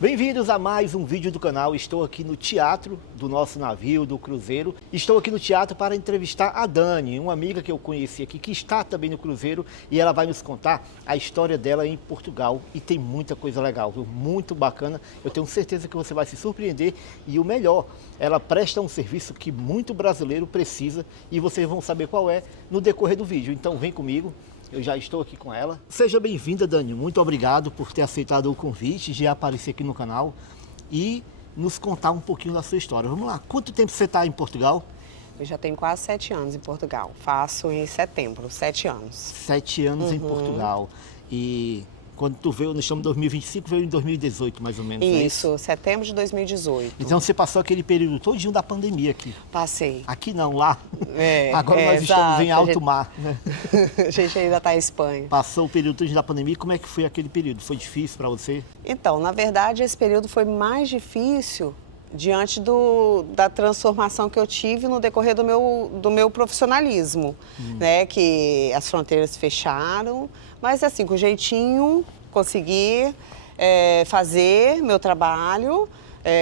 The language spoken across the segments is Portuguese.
Bem-vindos a mais um vídeo do canal. Estou aqui no teatro do nosso navio, do cruzeiro. Estou aqui no teatro para entrevistar a Dani, uma amiga que eu conheci aqui, que está também no cruzeiro, e ela vai nos contar a história dela em Portugal. E tem muita coisa legal, viu? Muito bacana. Eu tenho certeza que você vai se surpreender. E o melhor, ela presta um serviço que muito brasileiro precisa e vocês vão saber qual é no decorrer do vídeo. Então vem comigo. Eu já estou aqui com ela. Seja bem-vinda, Dani. Muito obrigado por ter aceitado o convite de aparecer aqui no canal e nos contar um pouquinho da sua história. Vamos lá. Quanto tempo você está em Portugal? Eu já tenho quase 7 anos em Portugal. Faço em setembro, 7 anos. 7 anos em Portugal. E quando tu veio, nós estamos em 2025, veio em 2018, mais ou menos. Isso, setembro de 2018. Então você passou aquele período todinho da pandemia aqui. Passei. Aqui não, lá. Agora nós estamos em alto mar, né? A gente ainda está em Espanha. Passou o período todinho da pandemia. Como é que foi aquele período? Foi difícil para você? Então, na verdade, esse período foi mais difícil diante da transformação que eu tive no decorrer do meu profissionalismo, né? Que as fronteiras fecharam, mas assim, com jeitinho, consegui fazer meu trabalho.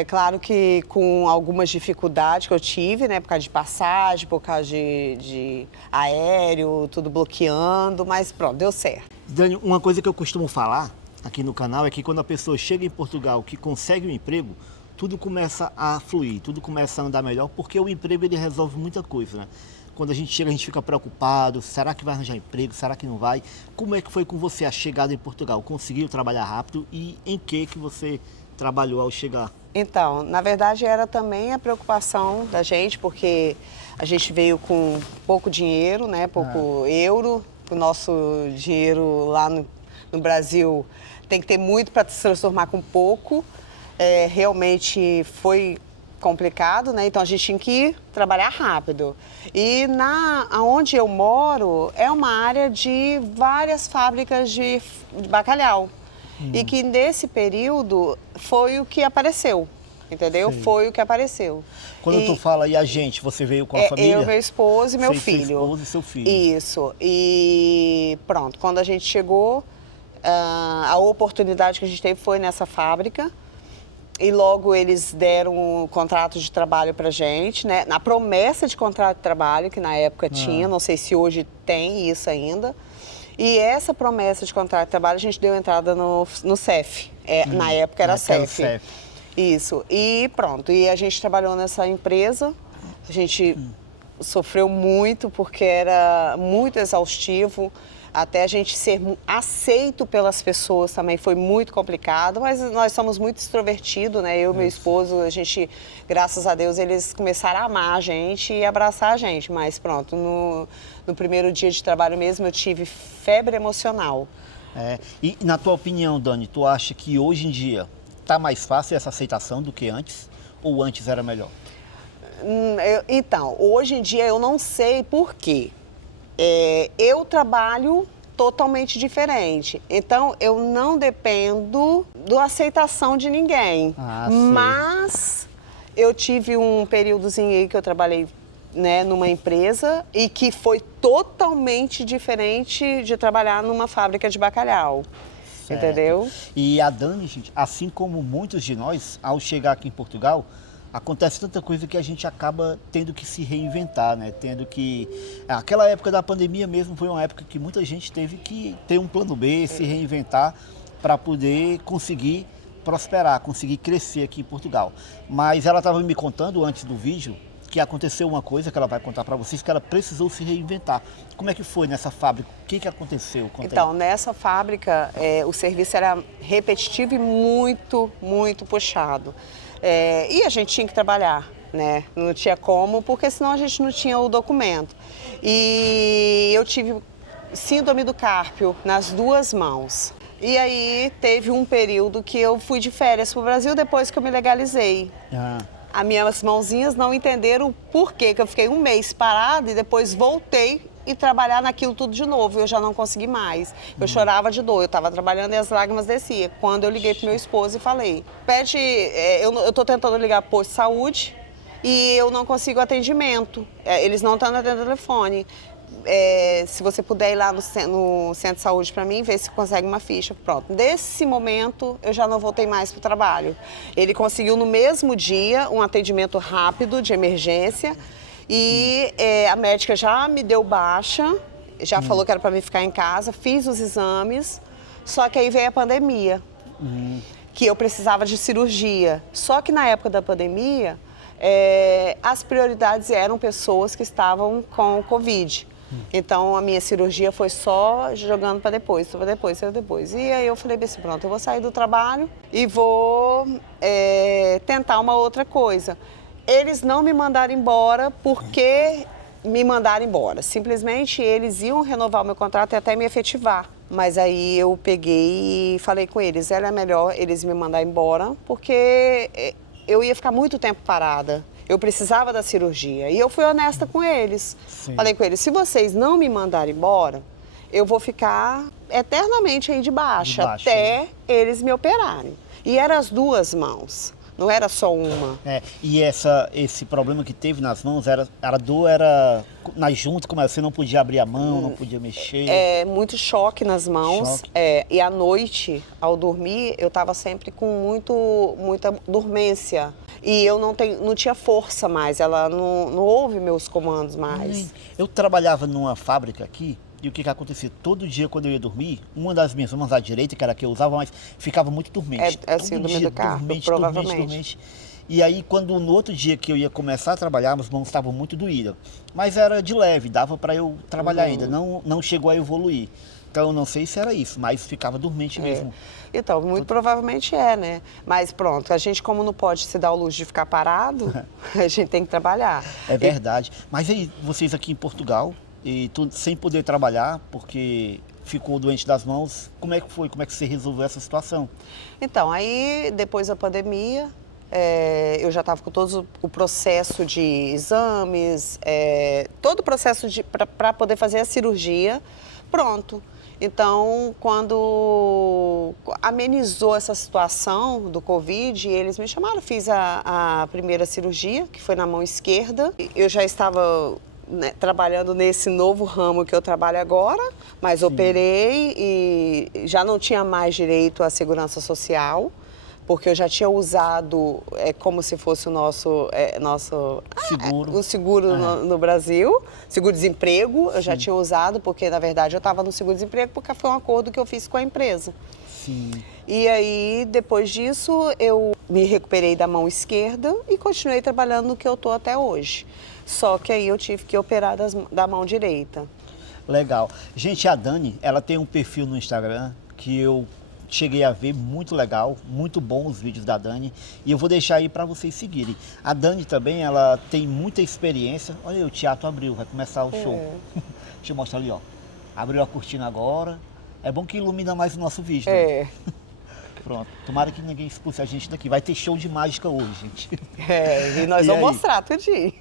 Claro que com algumas dificuldades que eu tive, né? Por causa de passagem, por causa de aéreo, tudo bloqueando, mas pronto, deu certo. Dani, uma coisa que eu costumo falar aqui no canal é que quando a pessoa chega em Portugal, que consegue um emprego, tudo começa a fluir, tudo começa a andar melhor, porque o emprego ele resolve muita coisa, né? Quando a gente chega, a gente fica preocupado, será que vai arranjar emprego, será que não vai? Como é que foi com você a chegada em Portugal? Conseguiu trabalhar rápido e em que você trabalhou ao chegar? Então, na verdade era também a preocupação da gente, porque a gente veio com pouco dinheiro, né? Pouco euro, o nosso dinheiro lá no Brasil tem que ter muito para se transformar com pouco. Realmente foi complicado, né? Então a gente tinha que trabalhar rápido. E onde eu moro é uma área de várias fábricas de bacalhau. E que nesse período foi o que apareceu, entendeu? Sim. Foi o que apareceu. Quando tu fala e a gente, você veio com a família? Eu, meu esposo e meu Seu filho. esposo e seu filho. Isso. E pronto, quando a gente chegou, a oportunidade que a gente teve foi nessa fábrica. E logo eles deram um contrato de trabalho pra gente, né? Na promessa de contrato de trabalho, que na época tinha, não sei se hoje tem isso ainda. E essa promessa de contrato de trabalho, a gente deu entrada no CEF. Na época era CEF. Isso. E pronto. E a gente trabalhou nessa empresa. A gente sofreu muito, porque era muito exaustivo. Até a gente ser aceito pelas pessoas também foi muito complicado, mas nós somos muito extrovertidos, né? Eu e meu esposo, a gente, graças a Deus, eles começaram a amar a gente e abraçar a gente. Mas pronto, no primeiro dia de trabalho mesmo eu tive febre emocional. E na tua opinião, Dani, tu acha que hoje em dia tá mais fácil essa aceitação do que antes? Ou antes era melhor? Então, hoje em dia eu não sei por quê. Eu trabalho totalmente diferente, então eu não dependo da aceitação de ninguém, mas eu tive um períodozinho aí que eu trabalhei, né, numa empresa e que foi totalmente diferente de trabalhar numa fábrica de bacalhau, entendeu? E a Dani, gente, assim como muitos de nós, ao chegar aqui em Portugal, acontece tanta coisa que a gente acaba tendo que se reinventar, né? Tendo que... Aquela época da pandemia mesmo foi uma época que muita gente teve que ter um plano B, se reinventar para poder conseguir prosperar, conseguir crescer aqui em Portugal. Mas ela estava me contando antes do vídeo que aconteceu uma coisa que ela vai contar para vocês, que ela precisou se reinventar. Como é que foi nessa fábrica? O que aconteceu? Conta então, aí. Nessa fábrica, o serviço era repetitivo e muito, muito puxado. E a gente tinha que trabalhar, né? Não tinha como, porque senão a gente não tinha o documento. E eu tive síndrome do Carpio nas 2 mãos. E aí teve um período que eu fui de férias para o Brasil depois que eu me legalizei. As minhas mãozinhas não entenderam o porquê, que eu fiquei 1 mês parada e depois voltei e trabalhar naquilo tudo de novo. Eu já não consegui mais. Eu chorava de dor, eu estava trabalhando e as lágrimas desciam. Quando eu liguei pro meu esposo e falei, eu tô tentando ligar pro posto de saúde e eu não consigo atendimento. Eles não estão atendendo o telefone. se você puder ir lá no centro de saúde para mim, ver se consegue uma ficha. Pronto. Desse momento, eu já não voltei mais para o trabalho. Ele conseguiu no mesmo dia um atendimento rápido de emergência e a médica já me deu baixa, já falou que era para mim ficar em casa, fiz os exames, só que aí veio a pandemia, que eu precisava de cirurgia. Só que na época da pandemia, as prioridades eram pessoas que estavam com Covid. Então, a minha cirurgia foi só jogando para depois, para depois, para depois. E aí eu falei assim, pronto, eu vou sair do trabalho e vou tentar uma outra coisa. Eles não me mandaram embora porque me mandaram embora. Simplesmente eles iam renovar o meu contrato e até me efetivar. Mas aí eu peguei e falei com eles, era melhor eles me mandarem embora porque eu ia ficar muito tempo parada. Eu precisava da cirurgia. E eu fui honesta com eles. Sim. Falei com eles, se vocês não me mandarem embora, eu vou ficar eternamente aí de baixa até eles me operarem. E eram as duas mãos, não era só uma. E esse problema que teve nas mãos, a dor era nas juntas, como você não podia abrir a mão, não podia mexer? Muito choque nas mãos. Choque. E à noite, ao dormir, eu estava sempre com muita dormência. E eu não tinha força mais, ela não ouve meus comandos mais. Eu trabalhava numa fábrica aqui, e o que acontecia? Todo dia, quando eu ia dormir, uma das minhas mãos à direita, que era a que eu usava, mas ficava muito dormente. Assim, dormir do carro, provavelmente. Dormente. E aí, no outro dia que eu ia começar a trabalhar, as mãos estavam muito doídas. Mas era de leve, dava para eu trabalhar ainda, não chegou a evoluir. Então, eu não sei se era isso, mas ficava dormente mesmo. Então, muito provavelmente né? Mas pronto, a gente como não pode se dar o luxo de ficar parado, a gente tem que trabalhar. É verdade. Mas aí, vocês aqui em Portugal, e tudo sem poder trabalhar, porque ficou doente das mãos, como é que foi? Como é que você resolveu essa situação? Então, aí, depois da pandemia, eu já estava com todo o processo de exames, todo o processo para poder fazer a cirurgia, pronto. Então, quando amenizou essa situação do Covid, eles me chamaram, fiz a primeira cirurgia, que foi na mão esquerda. Eu já estava trabalhando nesse novo ramo que eu trabalho agora, mas operei e já não tinha mais direito à segurança social, porque eu já tinha usado como se fosse o nosso seguro, o seguro no Brasil, seguro-desemprego, eu já tinha usado, porque na verdade eu estava no seguro-desemprego porque foi um acordo que eu fiz com a empresa. Sim. E aí, depois disso, eu me recuperei da mão esquerda e continuei trabalhando no que eu estou até hoje. Só que aí eu tive que operar da mão direita. Legal. Gente, a Dani, ela tem um perfil no Instagram que eu cheguei a ver, muito legal, muito bom os vídeos da Dani, e eu vou deixar aí para vocês seguirem. A Dani também, ela tem muita experiência. Olha aí, o teatro abriu, vai começar o show. Deixa eu mostrar ali, ó. Abriu a cortina agora. É bom que ilumina mais o nosso vídeo, né? Pronto. Tomara que ninguém expulse a gente daqui. Vai ter show de mágica hoje, gente. E nós vamos mostrar tudinho.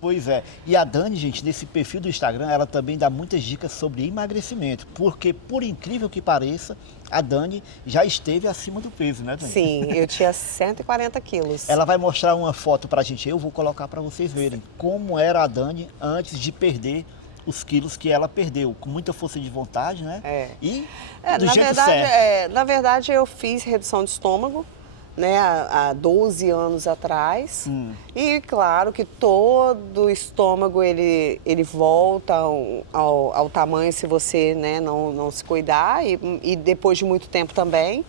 Pois é. E a Dani, gente, nesse perfil do Instagram, ela também dá muitas dicas sobre emagrecimento. Porque, por incrível que pareça, a Dani já esteve acima do peso, né, Dani? Sim, eu tinha 140 quilos. Ela vai mostrar uma foto pra gente. Eu vou colocar pra vocês verem como era a Dani antes de perder os quilos que ela perdeu. Com muita força de vontade, né? E do jeito certo. Na verdade, eu fiz redução de estômago, né, há 12 anos atrás. E claro que todo o estômago ele volta ao tamanho se você, né, não se cuidar e depois de muito tempo também.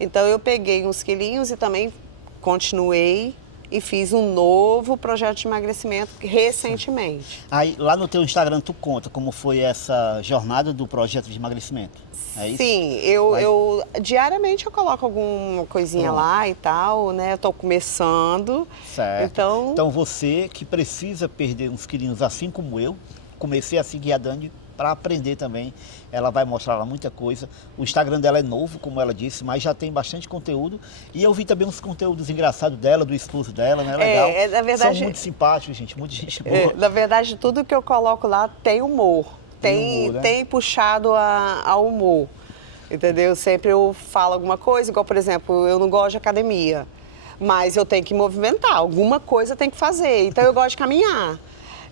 Então eu peguei uns quilinhos e também continuei e fiz um novo projeto de emagrecimento recentemente. Aí, lá no teu Instagram, tu conta como foi essa jornada do projeto de emagrecimento, é isso? Sim, eu diariamente eu coloco alguma coisinha lá e tal, né? Eu tô começando. Certo. Então você que precisa perder uns quilinhos assim como eu, comecei a seguir a Dani para aprender também. Ela vai mostrar lá muita coisa. O Instagram dela é novo, como ela disse, mas já tem bastante conteúdo. E eu vi também uns conteúdos engraçados dela, do esposo dela, né? Legal. Na verdade, são muito simpáticos, gente, muita gente boa. na verdade, tudo que eu coloco lá tem humor. Tem humor, né? Tem puxado a humor. Entendeu? Sempre eu falo alguma coisa, igual, por exemplo, eu não gosto de academia, mas eu tenho que movimentar, alguma coisa tem que fazer. Então eu gosto de caminhar.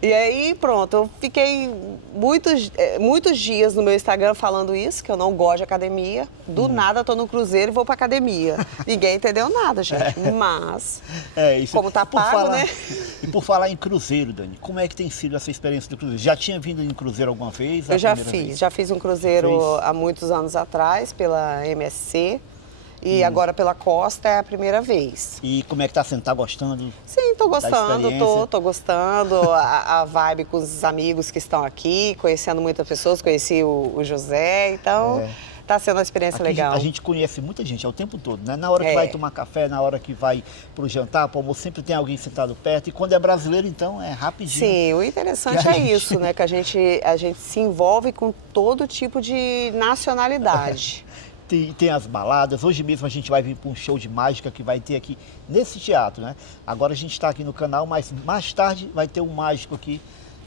E aí, pronto, eu fiquei muitos dias no meu Instagram falando isso, que eu não gosto de academia. Do nada, tô no cruzeiro e vou pra academia. Ninguém entendeu nada, gente. Mas, Isso. como tá pago, né? E por falar em cruzeiro, Dani, como é que tem sido essa experiência do cruzeiro? Já tinha vindo em cruzeiro alguma vez? Eu já fiz um cruzeiro há muitos anos atrás, pela MSC. E agora pela Costa é a primeira vez. E como é que tá sendo? Tá gostando? Sim, tô gostando, experiência? tô gostando. A vibe com os amigos que estão aqui, conhecendo muitas pessoas, conheci o José, então tá sendo uma experiência Aqui legal. A gente conhece muita gente, é o tempo todo, né? Na hora que vai tomar café, na hora que vai pro jantar, pro almoço, sempre tem alguém sentado perto. E quando é brasileiro, então, é rapidinho. Sim, o interessante é isso, né? Que a gente se envolve com todo tipo de nacionalidade. Tem as baladas, hoje mesmo a gente vai vir para um show de mágica que vai ter aqui nesse teatro, né? Agora a gente está aqui no canal, mas mais tarde vai ter um mágico aqui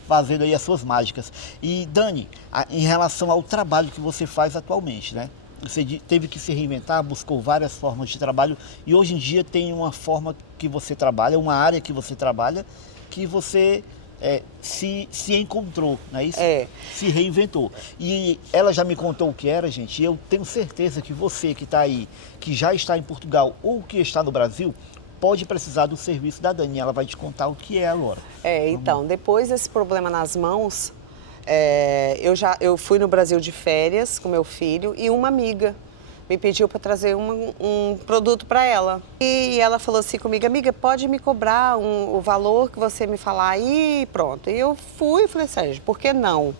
fazendo aí as suas mágicas. E Dani, em relação ao trabalho que você faz atualmente, né? Você teve que se reinventar, buscou várias formas de trabalho e hoje em dia tem uma forma que você trabalha, uma área que você trabalha, que você se encontrou, não é isso? Se reinventou. E ela já me contou o que era, gente, e eu tenho certeza que você que está aí, que já está em Portugal ou que está no Brasil, pode precisar do serviço da Dani. Ela vai te contar o que é agora. Então, depois desse problema nas mãos, eu fui no Brasil de férias com meu filho e uma amiga me pediu para trazer um produto para ela. E ela falou assim comigo, amiga, pode me cobrar o valor que você me falar? E pronto. E eu fui e falei, Sérgio, por que não?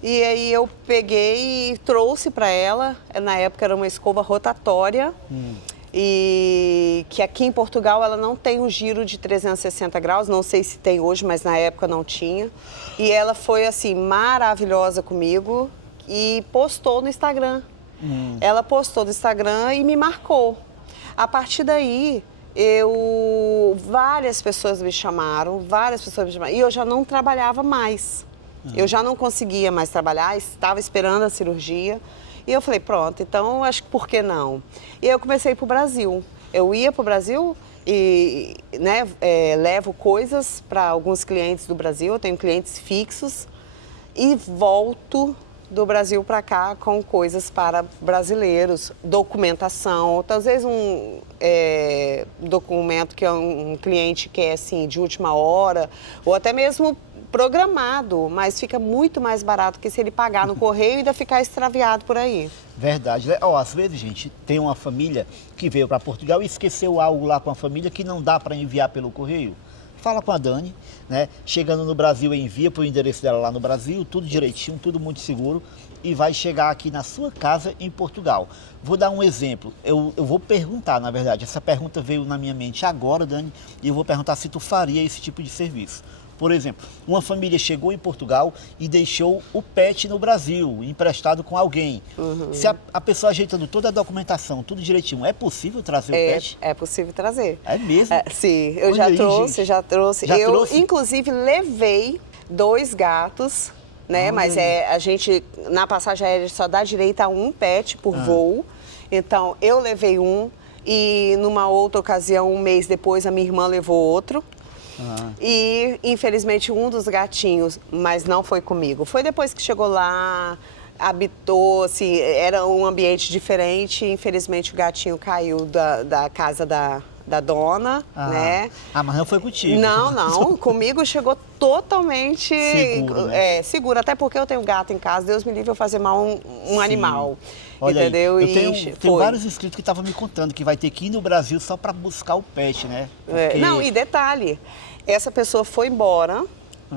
E aí eu peguei e trouxe para ela, na época era uma escova rotatória, e que aqui em Portugal ela não tem o giro de 360 graus, não sei se tem hoje, mas na época não tinha. E ela foi assim, maravilhosa comigo e postou no Instagram. Ela postou no Instagram e me marcou. A partir daí, várias pessoas me chamaram, e eu já não trabalhava mais. Eu já não conseguia mais trabalhar, estava esperando a cirurgia. E eu falei, pronto, então acho que por que não? E eu comecei para o Brasil. Eu ia para o Brasil e levo coisas para alguns clientes do Brasil, eu tenho clientes fixos, e volto do Brasil para cá com coisas para brasileiros, documentação, então, às vezes um documento que um cliente quer assim de última hora, ou até mesmo programado, mas fica muito mais barato que se ele pagar no correio e ainda ficar extraviado por aí. Verdade. Às vezes, gente, tem uma família que veio para Portugal e esqueceu algo lá com a família que não dá para enviar pelo correio. Fala com a Dani, né? Chegando no Brasil, envia para o endereço dela lá no Brasil, tudo direitinho, tudo muito seguro, e vai chegar aqui na sua casa em Portugal. Vou dar um exemplo, eu vou perguntar, na verdade, essa pergunta veio na minha mente agora, Dani, e eu vou perguntar se tu faria esse tipo de serviço. Por exemplo, uma família chegou em Portugal e deixou o pet no Brasil, emprestado com alguém. Se a pessoa ajeitando toda a documentação, tudo direitinho, é possível trazer o pet? É possível trazer. É mesmo? Sim, eu Olha já aí, trouxe, gente. já trouxe. Já eu, trouxe? inclusive, levei 2 gatos, né? Olha Mas aí. a gente, na passagem aérea, só dá direito a um pet por voo. Então, eu levei um e numa outra ocasião, um mês depois, a minha irmã levou outro. E, infelizmente, um dos gatinhos, mas não foi comigo. Foi depois que chegou lá, habitou, assim, era um ambiente diferente. Infelizmente, o gatinho caiu da casa da da dona, né? Ah, mas não foi contigo. Não, comigo chegou totalmente seguro, né? Seguro, até porque eu tenho gato em casa, Deus me livre eu fazer mal um animal. Olha entendeu? Aí, eu tenho vários inscritos que estavam me contando que vai ter que ir no Brasil só para buscar o pet, né? Porque... Não, e detalhe, essa pessoa foi embora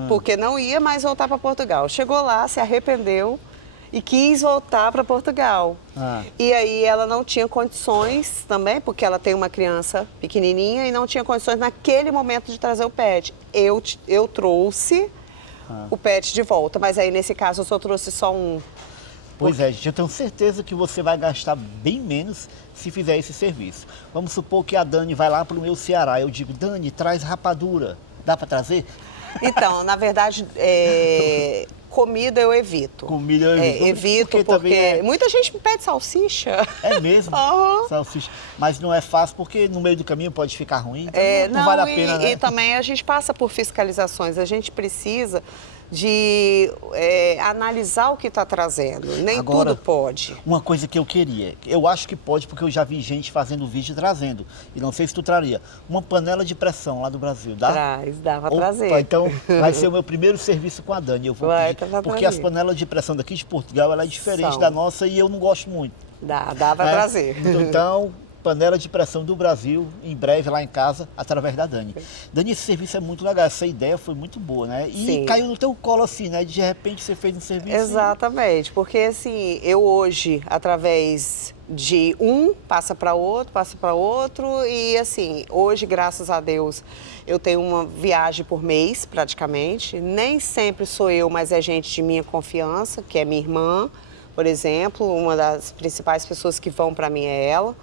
porque não ia mais voltar para Portugal. Chegou lá, se arrependeu e quis voltar para Portugal. E aí ela não tinha condições também, porque ela tem uma criança pequenininha e não tinha condições naquele momento de trazer o pet. Eu trouxe o pet de volta, mas aí nesse caso eu só trouxe só um. Pois é, gente, eu tenho certeza que você vai gastar bem menos se fizer esse serviço. Vamos supor que a Dani vai lá para o meu Ceará. Eu digo, Dani, traz rapadura. Dá para trazer? Então, na verdade, comida eu evito. Comida eu evito. Evito porque muita gente me pede salsicha. É mesmo? Salsicha. Mas não é fácil porque no meio do caminho pode ficar ruim. Então não vale a pena, né? E também a gente passa por fiscalizações. A gente precisa de analisar o que está trazendo. Nem Agora, tudo pode. Uma coisa que eu queria, eu acho que pode porque eu já vi gente fazendo vídeo e trazendo. E não sei se tu traria. Uma panela de pressão lá do Brasil, dá? Dá para trazer. Então vai ser o meu primeiro serviço com a Dani. Eu vou pedir, porque as panelas de pressão daqui de Portugal, ela é diferente da nossa e eu não gosto muito. Dá para trazer. Então, panela de pressão do Brasil, em breve lá em casa, através da Dani. Dani, esse serviço é muito legal, essa ideia foi muito boa, né? E Sim. caiu no teu colo assim, né? De repente você fez um serviço. Exatamente, porque assim, eu hoje, através de passa para outro e assim, hoje, graças a Deus, eu tenho uma viagem por mês, praticamente. Nem sempre sou eu, mas é gente de minha confiança, que é minha irmã, por exemplo, uma das principais pessoas que vão para mim é ela.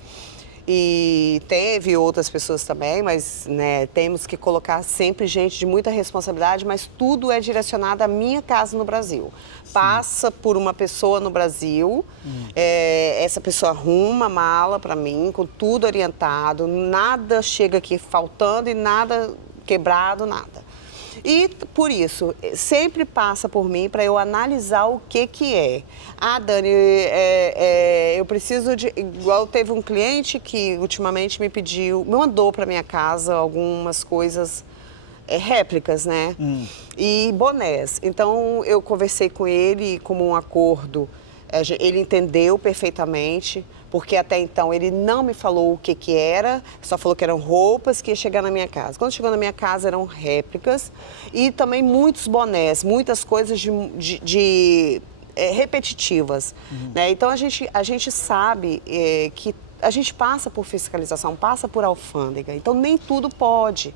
E teve outras pessoas também, mas né, temos que colocar sempre gente de muita responsabilidade, mas tudo é direcionado à minha casa no Brasil. Sim. Passa por uma pessoa no Brasil, essa pessoa arruma a mala para mim, com tudo orientado, nada chega aqui faltando e nada quebrado, nada. E por isso, sempre passa por mim para eu analisar o que é. Ah, Dani, eu preciso de... Igual teve um cliente que ultimamente me mandou para minha casa algumas coisas, réplicas, né? E bonés. Então, eu conversei com ele como um acordo. Ele entendeu perfeitamente, porque até então ele não me falou o que era, só falou que eram roupas que ia chegar na minha casa. Quando chegou na minha casa eram réplicas e também muitos bonés, muitas coisas repetitivas. Né? Então a gente sabe que a gente passa por fiscalização, passa por alfândega, então nem tudo pode.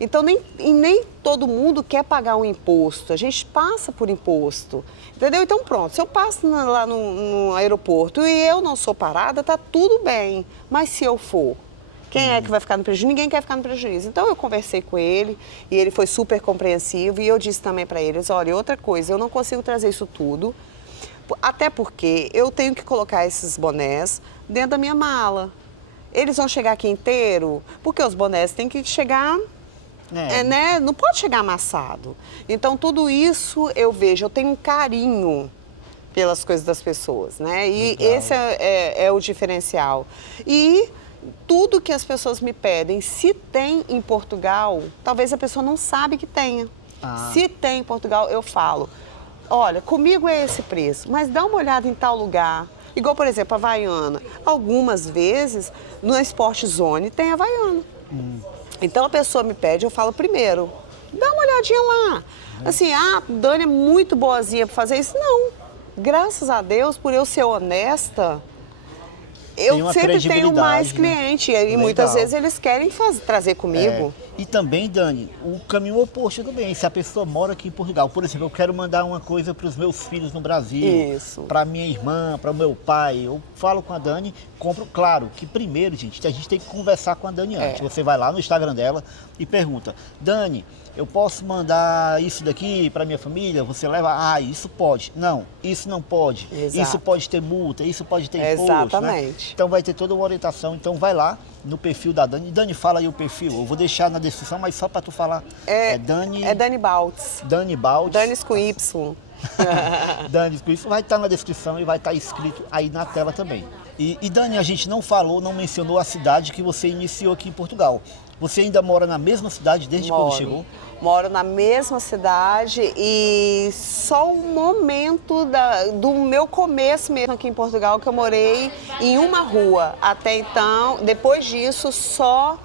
Então, nem todo mundo quer pagar um imposto, a gente passa por imposto, entendeu? Então, pronto, se eu passo lá no aeroporto e eu não sou parada, tá tudo bem. Mas se eu for, quem é que vai ficar no prejuízo? Ninguém quer ficar no prejuízo. Então, eu conversei com ele e ele foi super compreensivo e eu disse também para eles, olha, outra coisa, eu não consigo trazer isso tudo, até porque eu tenho que colocar esses bonés dentro da minha mala. Eles vão chegar aqui inteiro, porque os bonés têm que chegar... né? Não pode chegar amassado. Então, tudo isso eu vejo, eu tenho um carinho pelas coisas das pessoas, né? E esse é o diferencial. E tudo que as pessoas me pedem, se tem em Portugal, talvez a pessoa não sabe que tenha. Se tem em Portugal, eu falo, olha, comigo é esse preço, mas dá uma olhada em tal lugar. Igual, por exemplo, a Havaiana. Algumas vezes, no Sport Zone, tem Havaiana. Então a pessoa me pede, eu falo primeiro, dá uma olhadinha lá. Assim, Dani é muito boazinha para fazer isso. Não, graças a Deus, por eu ser honesta, eu sempre tenho mais cliente. Né? E muitas vezes eles querem trazer comigo. E também, Dani, o caminho oposto também. Se a pessoa mora aqui em Portugal, por exemplo, eu quero mandar uma coisa para os meus filhos no Brasil, para minha irmã, para o meu pai. Eu falo com a Dani, compro. Claro que primeiro, gente, a gente tem que conversar com a Dani antes. Você vai lá no Instagram dela e pergunta, Dani, eu posso mandar isso daqui para minha família? Você leva, isso pode. Não, isso não pode. Exato. Isso pode ter multa, isso pode ter imposto. Exatamente. Né? Então vai ter toda uma orientação. Então vai lá no perfil da Dani. Dani, fala aí o perfil. Eu vou deixar na descrição, mas só para tu falar. Dani Baltz. Dani Baltz. Dani com Y. Dani, isso vai estar na descrição e vai estar escrito aí na tela também. E Dani, a gente não falou, não mencionou a cidade que você iniciou aqui em Portugal. Você ainda mora na mesma cidade desde quando chegou? Moro na mesma cidade e só o momento do meu começo mesmo aqui em Portugal que eu morei em uma rua. Até então, depois disso, só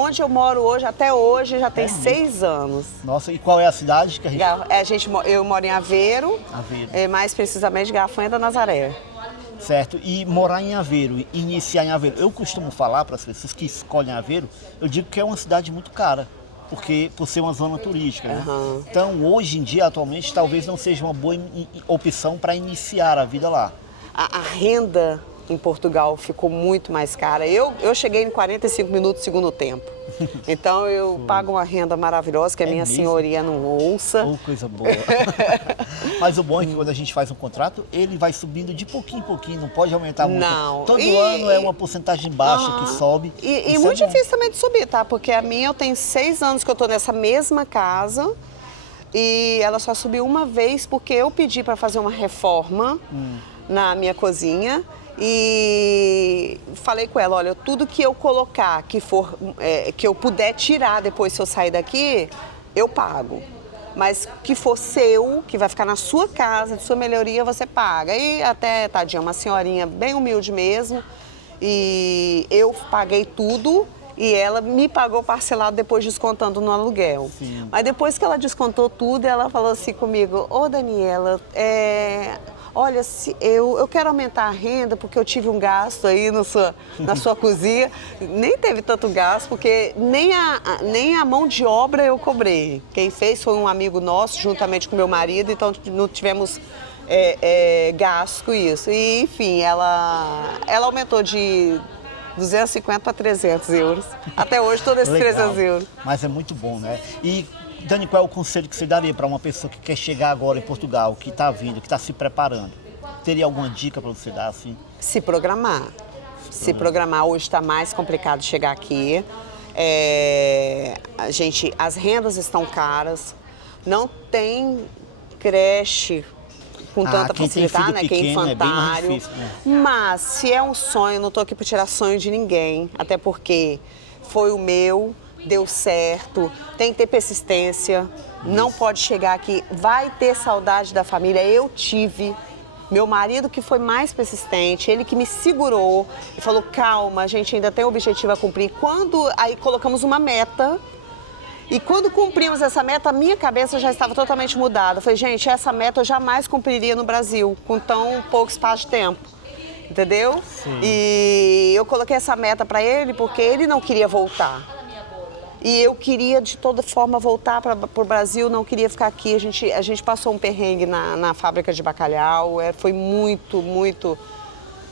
onde eu moro hoje, até hoje, já tem 6 anos. Nossa, e qual é a cidade que a gente... Eu moro em Aveiro, mais precisamente Gafanha da Nazaré. Certo, e morar em Aveiro, e iniciar em Aveiro. Eu costumo falar para as pessoas que escolhem Aveiro, eu digo que é uma cidade muito cara, por ser uma zona turística, né? Então, hoje em dia, atualmente, talvez não seja uma boa opção para iniciar a vida lá. A renda em Portugal ficou muito mais cara. Eu cheguei em 45 minutos do segundo tempo. Então eu pago uma renda maravilhosa que a minha senhoria não ouça. Oh, coisa boa. Mas o bom é que quando a gente faz um contrato, ele vai subindo de pouquinho em pouquinho, não pode aumentar muito. Não. Todo ano é uma porcentagem baixa que sobe. E muito difícil também de subir, tá? Porque a minha, eu tenho 6 anos que eu tô nessa mesma casa e ela só subiu uma vez porque eu pedi para fazer uma reforma na minha cozinha. E falei com ela, olha, tudo que eu colocar, que eu puder tirar depois se eu sair daqui, eu pago. Mas que for seu, que vai ficar na sua casa, de sua melhoria, você paga. E até, tadinha, uma senhorinha bem humilde mesmo. E eu paguei tudo e ela me pagou parcelado depois descontando no aluguel. Sim. Mas depois que ela descontou tudo, ela falou assim comigo, ô Daniela, olha, eu quero aumentar a renda porque eu tive um gasto aí na sua cozinha. Nem teve tanto gasto, porque nem a mão de obra eu cobrei. Quem fez foi um amigo nosso, juntamente com meu marido, então não tivemos gasto com isso. E, enfim, ela aumentou de 250 para 300 euros. Até hoje, todos esses 300 euros. Mas é muito bom, né? E Dani, qual é o conselho que você daria para uma pessoa que quer chegar agora em Portugal, que está vindo, que está se preparando? Teria alguma dica para você dar assim? Se programar. Se programar. Hoje está mais complicado chegar aqui. As rendas estão caras. Não tem creche com tanta facilidade, né? Que é infantário. É bem mais difícil, né? Mas se é um sonho, não estou aqui para tirar sonho de ninguém. Até porque foi o meu. Deu certo, tem que ter persistência, não pode chegar aqui, vai ter saudade da família. Eu tive, meu marido que foi mais persistente, ele que me segurou e falou, calma, a gente ainda tem um objetivo a cumprir. Aí colocamos uma meta e quando cumprimos essa meta, a minha cabeça já estava totalmente mudada. Eu falei, gente, essa meta eu jamais cumpriria no Brasil, com tão pouco espaço de tempo. Entendeu? Sim. E eu coloquei essa meta para ele porque ele não queria voltar. E eu queria, de toda forma, voltar para o Brasil, não queria ficar aqui. A gente passou um perrengue na fábrica de bacalhau, foi muito, muito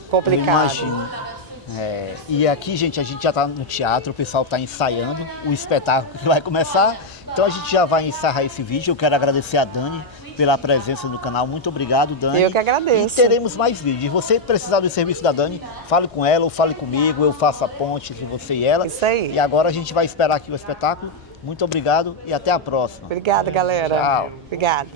complicado. Eu imagino. E aqui, gente, a gente já está no teatro, o pessoal está ensaiando o espetáculo que vai começar. Então a gente já vai encerrar esse vídeo. Eu quero agradecer a Dani pela presença no canal. Muito obrigado, Dani. Eu que agradeço. E teremos mais vídeos. Se você precisar do serviço da Dani, fale com ela ou fale comigo. Eu faço a ponte entre você e ela. Isso aí. E agora a gente vai esperar aqui o espetáculo. Muito obrigado e até a próxima. Obrigada, galera. Tchau. Obrigada.